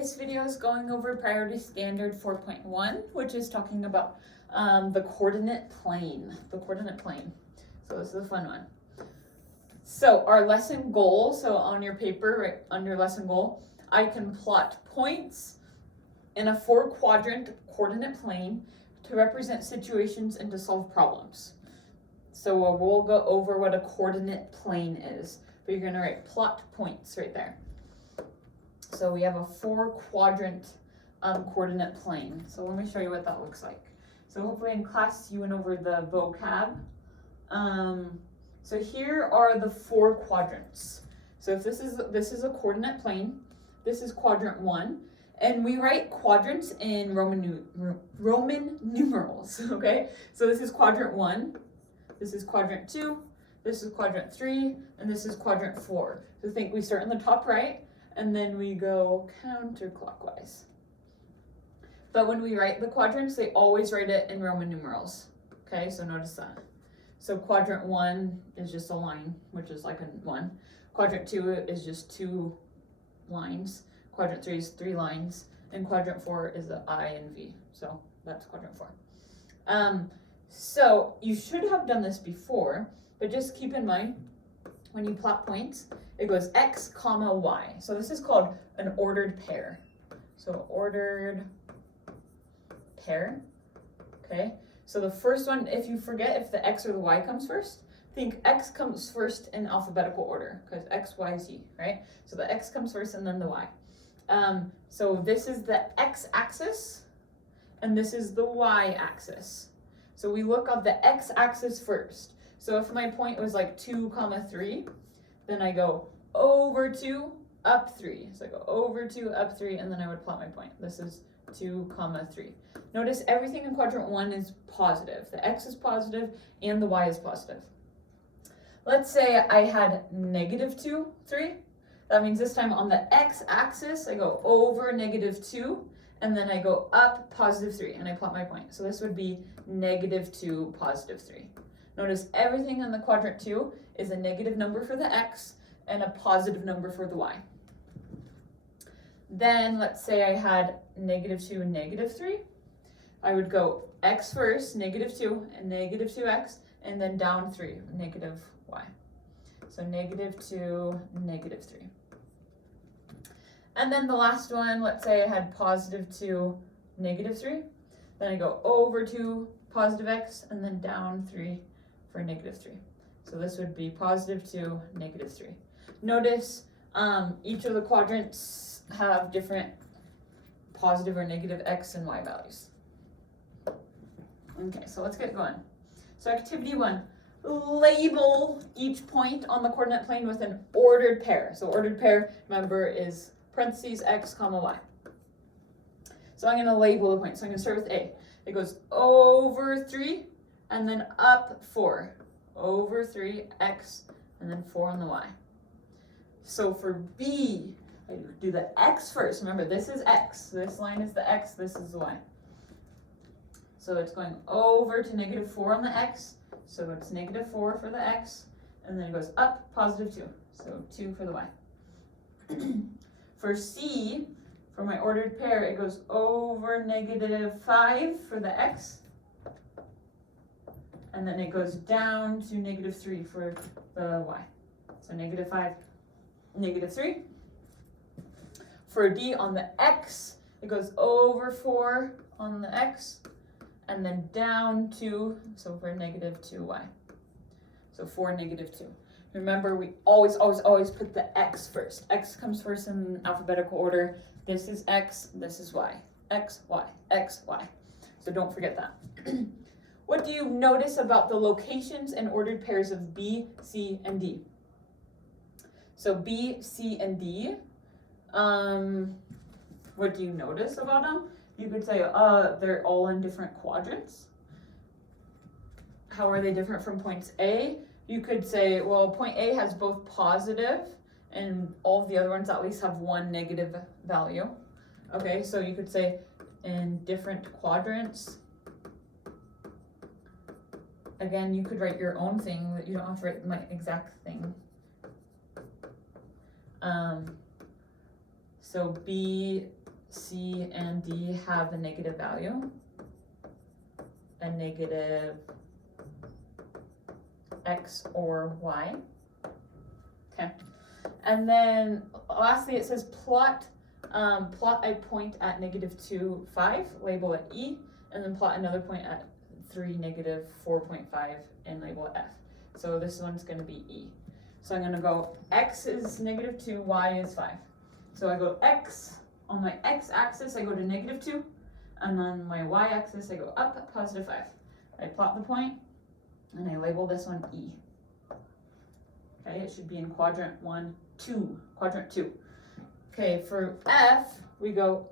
This video is going over Priority Standard 4.1, which is talking about the coordinate plane. So this is a fun one. So our lesson goal, so on your paper, right under lesson goal, I can plot points in a 4-quadrant coordinate plane to represent situations and to solve problems. So we'll go over what a coordinate plane is, but you're gonna write plot points right there. So we have a 4-quadrant coordinate plane. So let me show you what that looks like. So hopefully in class you went over the vocab. So here are the 4 quadrants. So if this is a coordinate plane, this is quadrant 1, and we write quadrants in Roman numerals. Okay, so this is quadrant 1, this is quadrant 2, this is quadrant 3, and this is quadrant 4. So think we start in the top right, and then we go counterclockwise. But when we write the quadrants, they always write it in Roman numerals. Okay, so notice that. So quadrant 1 is just a line, which is like a 1. Quadrant 2 is just 2 lines. Quadrant 3 is 3 lines. And quadrant 4 is the I and V. So that's quadrant 4. So you should have done this before, but just keep in mind, when you plot points, it goes X, comma, Y. So this is called an ordered pair. So ordered pair, okay? So the first one, if you forget if the X or the Y comes first, think X comes first in alphabetical order, because X, Y, Z, right? So the X comes first and then the Y. So this is the X axis, and this is the Y axis. So we look up the X axis first. So if my point was like 2, 3, then I go over 2, up 3. So I go over 2, up 3, and then I would plot my point. This is 2, 3. Notice everything in quadrant 1 is positive. The X is positive and the Y is positive. Let's say I had -2, 3. That means this time on the X axis, I go over -2, and then I go up +3, and I plot my point. So this would be -2, +3. Notice everything in the quadrant 2 is a negative number for the X and a positive number for the Y. Then let's say I had -2 and -3. I would go X first, -2, and -2X, and then down 3, -Y. So -2, -3. And then the last one, let's say I had +2, -3. Then I go over 2, +X, and then down 3 for -3. So this would be +2, -3. Notice each of the quadrants have different positive or negative X and Y values. Okay, so let's get going. So activity 1, label each point on the coordinate plane with an ordered pair. So ordered pair, remember, is parentheses X, comma, Y. So I'm gonna label the point. So I'm gonna start with A. It goes over 3 and then up 4. Over 3, X, and then 4 on the Y. So for B, I do the X first. Remember, this is X. This line is the X, this is the Y. So it's going over to -4 on the X. So it's -4 for the X, and then it goes up +2. So 2 for the Y. For C, for my ordered pair, it goes over -5 for the X, and then it goes down to -3 for the Y. So -5, -3. For D on the X, it goes over 4 on the X, and then down 2, so for -2Y. So 4, -2. Remember, we always put the X first. X comes first in alphabetical order. This is X, this is Y. X, Y, X, Y. So don't forget that. What do you notice about the locations and ordered pairs of B, C, and D? So B, C, and D, what do you notice about them? You could say, they're all in different quadrants. How are they different from points A? You could say, well, point A has both positive, and all of the other ones at least have one negative value. Okay, so you could say in different quadrants. Again, you could write your own thing, that you don't have to write my exact thing. So B C and D have a negative value, a negative X or Y. Okay. And then lastly it says plot a point at -2, 5, label it E, and then plot another point at 3, -4.5, and label it F. So this one's going to be E. So I'm going to go X is -2, Y is 5. So I go X, on my X axis I go to -2, and on my Y axis I go up +5. I plot the point, and I label this one E. Okay, it should be in quadrant 1, 2, quadrant 2. Okay, for F, we go,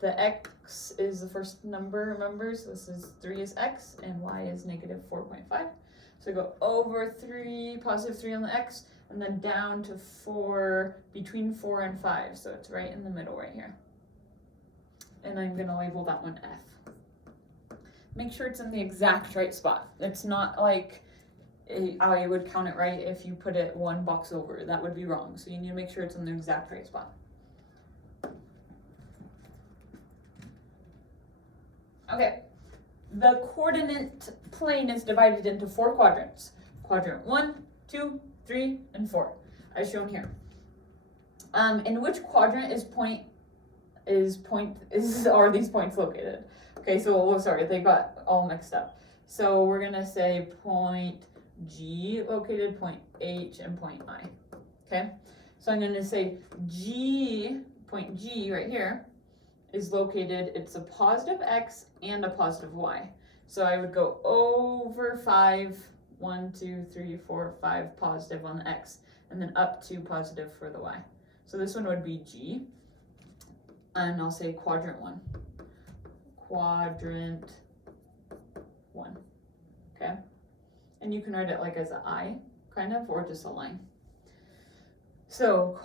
the X is the first number, remember, so this is 3 is X, and Y is -4.5. So go over 3, +3 on the X, and then down to 4, between 4 and 5, so it's right in the middle right here. And I'm gonna label that one F. Make sure it's in the exact right spot. It's not like I would count it right if you put it one box over. That would be wrong. So you need to make sure it's in the exact right spot. Okay, the coordinate plane is divided into 4 quadrants. Quadrant 1, 2, 3, and 4, as shown here. In which quadrant are these points located? Okay, so sorry, they got all mixed up. So we're gonna say point G located, point H, and point I. Okay, so I'm gonna say point G right here is located, it's a positive X and a positive Y. So I would go over 5, 1, 2, 3, 4, 5 positive on the X, and then up to positive for the Y. So this one would be G, and I'll say quadrant 1. Quadrant 1, okay? And you can write it like as an I, kind of, or just a line. So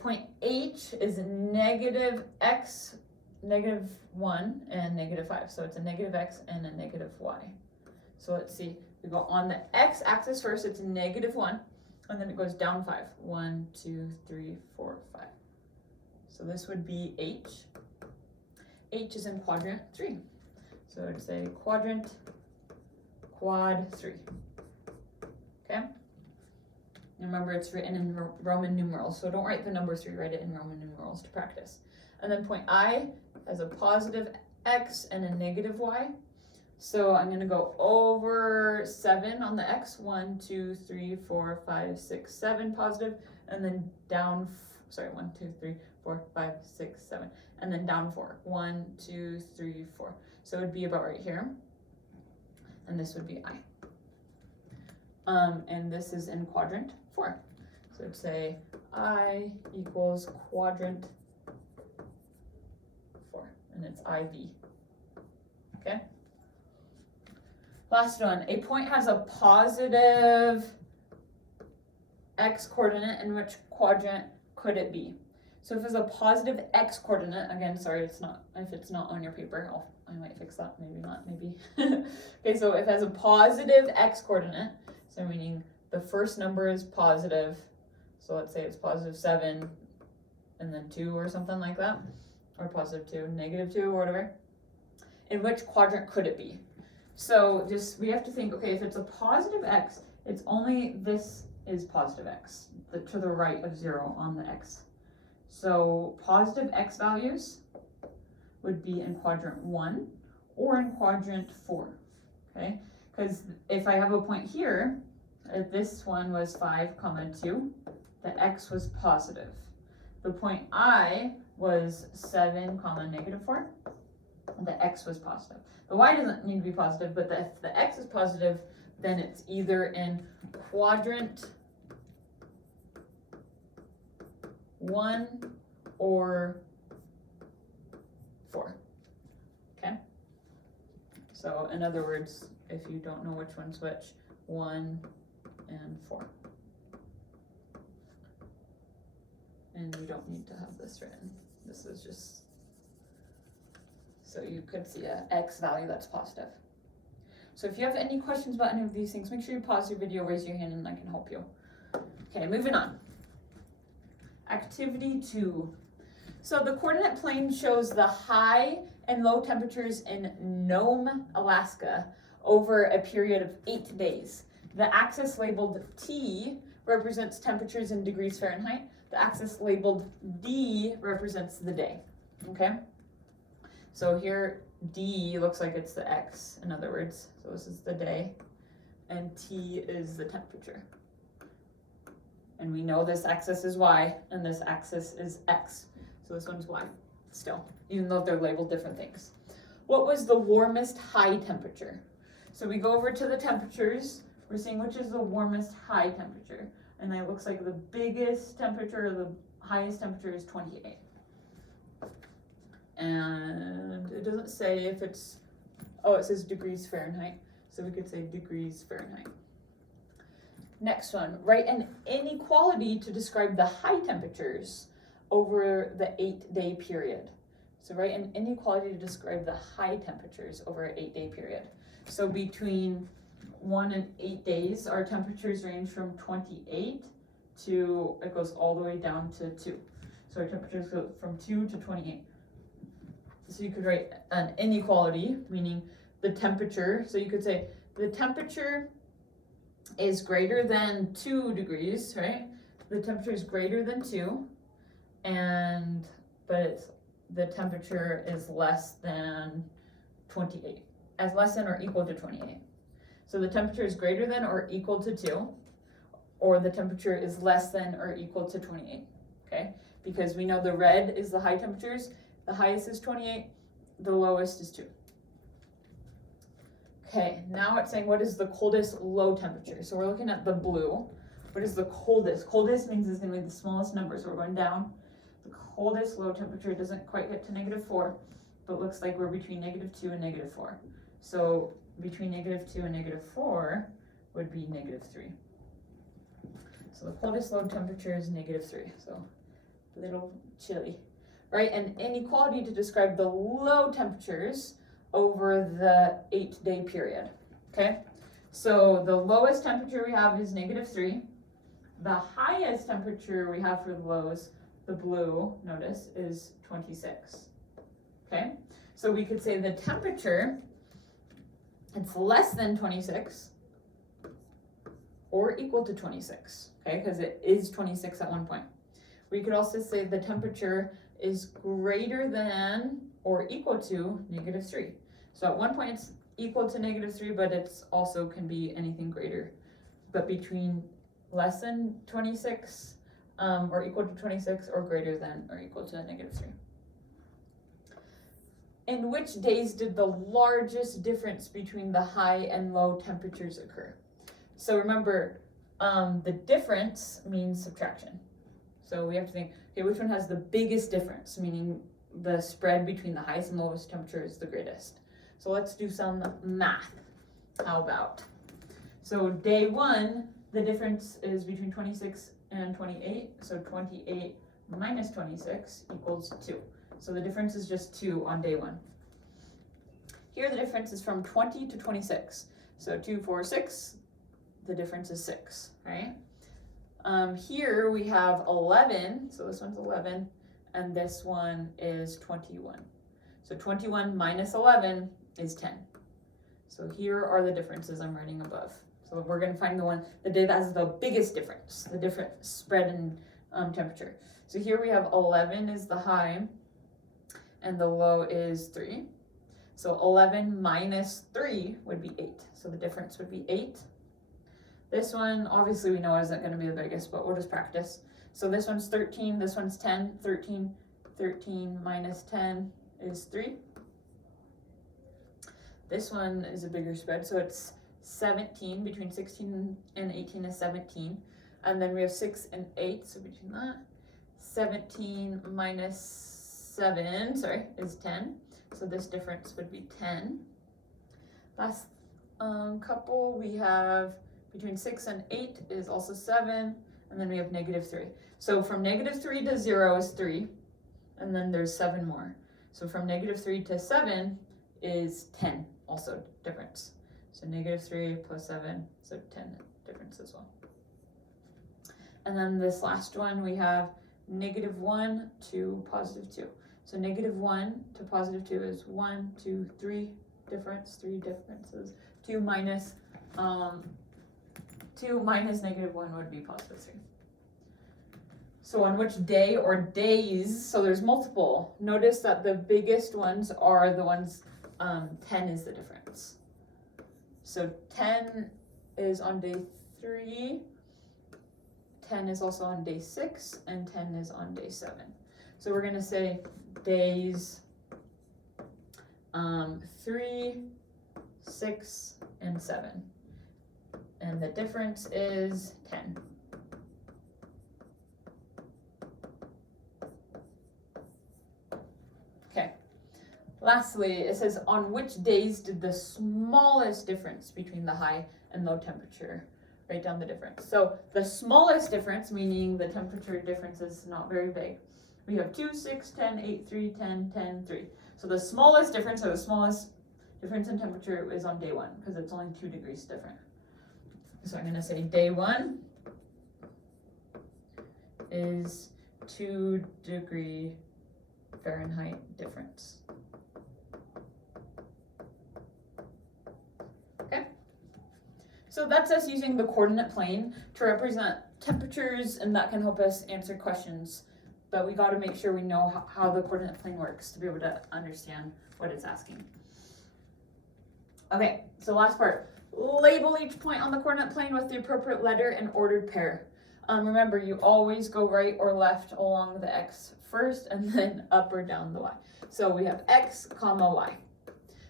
point H is -X, -1, and -5. So it's a -X and a -Y. So let's see, we go on the X axis first, it's -1, and then it goes down 5. 1, 2, 3, 4, 5. So this would be H. H is in quadrant 3. So I'd say quad 3. Okay? Remember, it's written in Roman numerals, so don't write the number 3, write it in Roman numerals to practice. And then point I has a positive X and a negative Y. So I'm going to go over 7 on the X, 1, 2, 3, 4, 5, 6, 7 positive, and then down, 1, 2, 3, 4, 5, 6, 7, and then down 4, 1, 2, 3, 4. So it would be about right here, and this would be I. And this is in quadrant 4. So it'd say I equals quadrant 4, and it's IV. Okay? Last one, a point has a positive X coordinate, in which quadrant could it be? So if it's a positive X coordinate, again, sorry, if it's not on your paper, I might fix that, maybe not, maybe. Okay, so if it has a positive X coordinate, so meaning the first number is positive, so let's say it's +7 and then 2 or something like that, or +2, -2 or whatever. In which quadrant could it be? So we have to think, okay, if it's a positive X, it's only this is positive X, to the right of 0 on the X. So positive X values would be in quadrant 1 or in quadrant 4, okay? Because if I have a point here, if this one was 5, 2, the X was positive. The point I was 7, -4, the X was positive. The Y doesn't need to be positive, but if the X is positive, then it's either in quadrant 1 or 4, okay? So in other words, if you don't know which one's which, 1 and 4. And you don't need to have this written. This is just so you could see a X value that's positive. So if you have any questions about any of these things, make sure you pause your video, raise your hand, and I can help you. Okay, moving on. Activity 2. So the coordinate plane shows the high and low temperatures in Nome, Alaska over a period of 8 days. The axis labeled T represents temperatures in degrees Fahrenheit. The axis labeled D represents the day, okay? So here D looks like it's the X, in other words. So this is the day, and T is the temperature. And we know this axis is Y, and this axis is X. So this one's Y still, even though they're labeled different things. What was the warmest high temperature? So we go over to the temperatures. We're seeing which is the warmest high temperature. And it looks like the biggest temperature, or the highest temperature is 28. And it doesn't say if it's, oh, it says degrees Fahrenheit. So we could say degrees Fahrenheit. Next one, write an inequality to describe the high temperatures over the 8-day period. So write an inequality to describe the high temperatures over an 8-day period. So between 1 and 8 days, our temperatures range from 28 to, it goes all the way down to 2. So our temperatures go from 2 to 28. So you could write an inequality, meaning the temperature. So you could say the temperature is greater than 2 degrees, right? The temperature is greater than 2, but the temperature is less than 28, as less than or equal to 28. So the temperature is greater than or equal to 2, or the temperature is less than or equal to 28, okay? Because we know the red is the high temperatures, the highest is 28, the lowest is 2. Okay, now it's saying what is the coldest low temperature? So we're looking at the blue. What is the coldest? Coldest means it's going to be the smallest number, so we're going down. The coldest low temperature doesn't quite get to -4, but looks like we're between -2 and -4. So between -2 and -4 would be -3. So the coldest low temperature is -3, so a little chilly. Right, an inequality to describe the low temperatures over the 8-day period, okay? So the lowest temperature we have is -3. The highest temperature we have for the lows, the blue, notice, is 26, okay? So we could say the temperature, it's less than 26 or equal to 26, okay? Because it is 26 at one point. We could also say the temperature is greater than or equal to -3. So at one point it's equal to -3, but it's also can be anything greater. But between less than 26 or equal to 26 or greater than or equal to -3. In which days did the largest difference between the high and low temperatures occur? So remember, the difference means subtraction. So we have to think, okay, which one has the biggest difference, meaning the spread between the highest and lowest temperature is the greatest. So let's do some math. How about? So day 1, the difference is between 26 and 28. So 28 minus 26 equals 2. So the difference is just 2 on day 1. Here the difference is from 20 to 26. So 2, 4, 6, the difference is 6, right? Here we have 11, so this one's 11, and this one is 21. So 21 minus 11 is 10. So here are the differences I'm writing above. So we're going to find the day that has the biggest difference, the different spread in temperature. So here we have 11 is the high, and the low is 3. So 11 minus 3 would be 8. So the difference would be 8. This one, obviously we know isn't going to be the biggest, but we'll just practice. So this one's 13, this one's 10. 13 minus 10 is 3. This one is a bigger spread, so it's 17. Between 16 and 18 is 17. And then we have 6 and 8, so between that, 17 minus 7, is 10. So this difference would be 10. Last couple, we have between 6 and 8 is also 7, and then we have -3. So from -3 to 0 is 3, and then there's 7 more. So from -3 to 7 is 10, also difference. So -3 plus 7, so 10 difference as well. And then this last one we have -1 to +2. So -1 to +2 is 1, 2, 3 differences. 2 minus -1 would be +3. So on which day or days, so there's multiple. Notice that the biggest ones are the ones, 10 is the difference. So 10 is on day 3, 10 is also on day 6, and 10 is on day 7. So we're gonna say days 3, 6, and 7. And the difference is 10. Okay. Lastly, it says, on which days did the smallest difference between the high and low temperature? Write down the difference. So the smallest difference, meaning the temperature difference is not very big. We have 2, 6, 10, 8, 3, 10, 10, 3. So the smallest difference, or the smallest difference in temperature is on day 1, because it's only 2 degrees different. So I'm going to say day 1 is 2 degree Fahrenheit difference. Okay, so that's us using the coordinate plane to represent temperatures, and that can help us answer questions. But we got to make sure we know how the coordinate plane works to be able to understand what it's asking. Okay, so last part. Label each point on the coordinate plane with the appropriate letter and ordered pair. Remember, you always go right or left along the x first, and then up or down the y. So we have x, comma, y.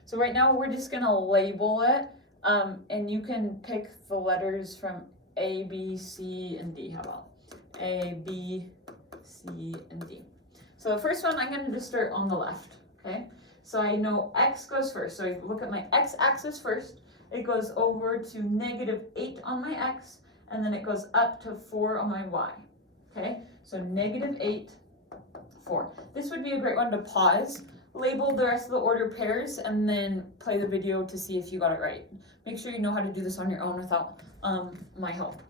So right now we're just gonna label it, and you can pick the letters from A, B, C, and D. How about A, B, C, and D? So the first one, I'm gonna just start on the left, okay? So I know x goes first, so I look at my x-axis first. It goes over to -8 on my x, and then it goes up to 4 on my y, okay? So -8, 4. This would be a great one to pause, label the rest of the ordered pairs, and then play the video to see if you got it right. Make sure you know how to do this on your own without my help.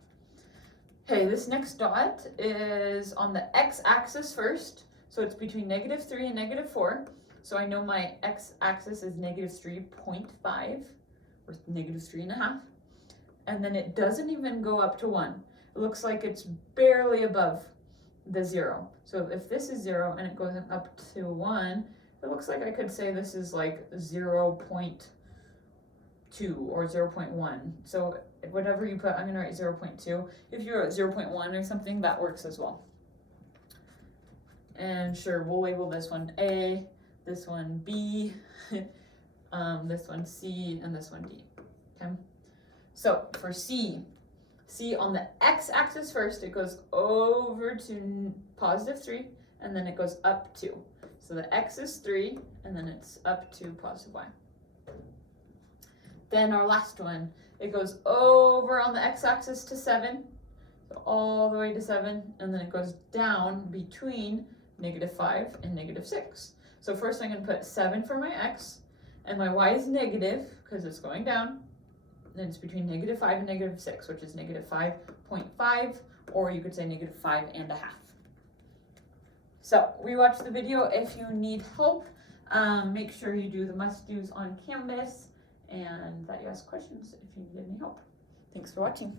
Okay, this next dot is on the x-axis first, so it's between -3 and -4. So I know my x-axis is -3.5, or -3.5. And then it doesn't even go up to 1. It looks like it's barely above the 0. So if this is 0 and it goes up to 1, it looks like I could say this is like 0.2 or 0.1. So whatever you put, I'm gonna write 0.2. If you wrote 0.1 or something, that works as well. And sure, we'll label this one A, this one B, this one C, and this one D, okay? So for C on the x-axis first, it goes over to +3, and then it goes up 2. So the x is 3, and then it's up to +y. Then our last one, it goes over on the x-axis to 7, so all the way to 7, and then it goes down between -5 and -6. So first I'm going to put 7 for my x, and my y is negative because it's going down. Then it's between -5 and -6, which is -5.5, or you could say -5.5. So rewatch the video if you need help. Make sure you do the must-dos on Canvas, and that you ask questions if you need any help. Thanks for watching.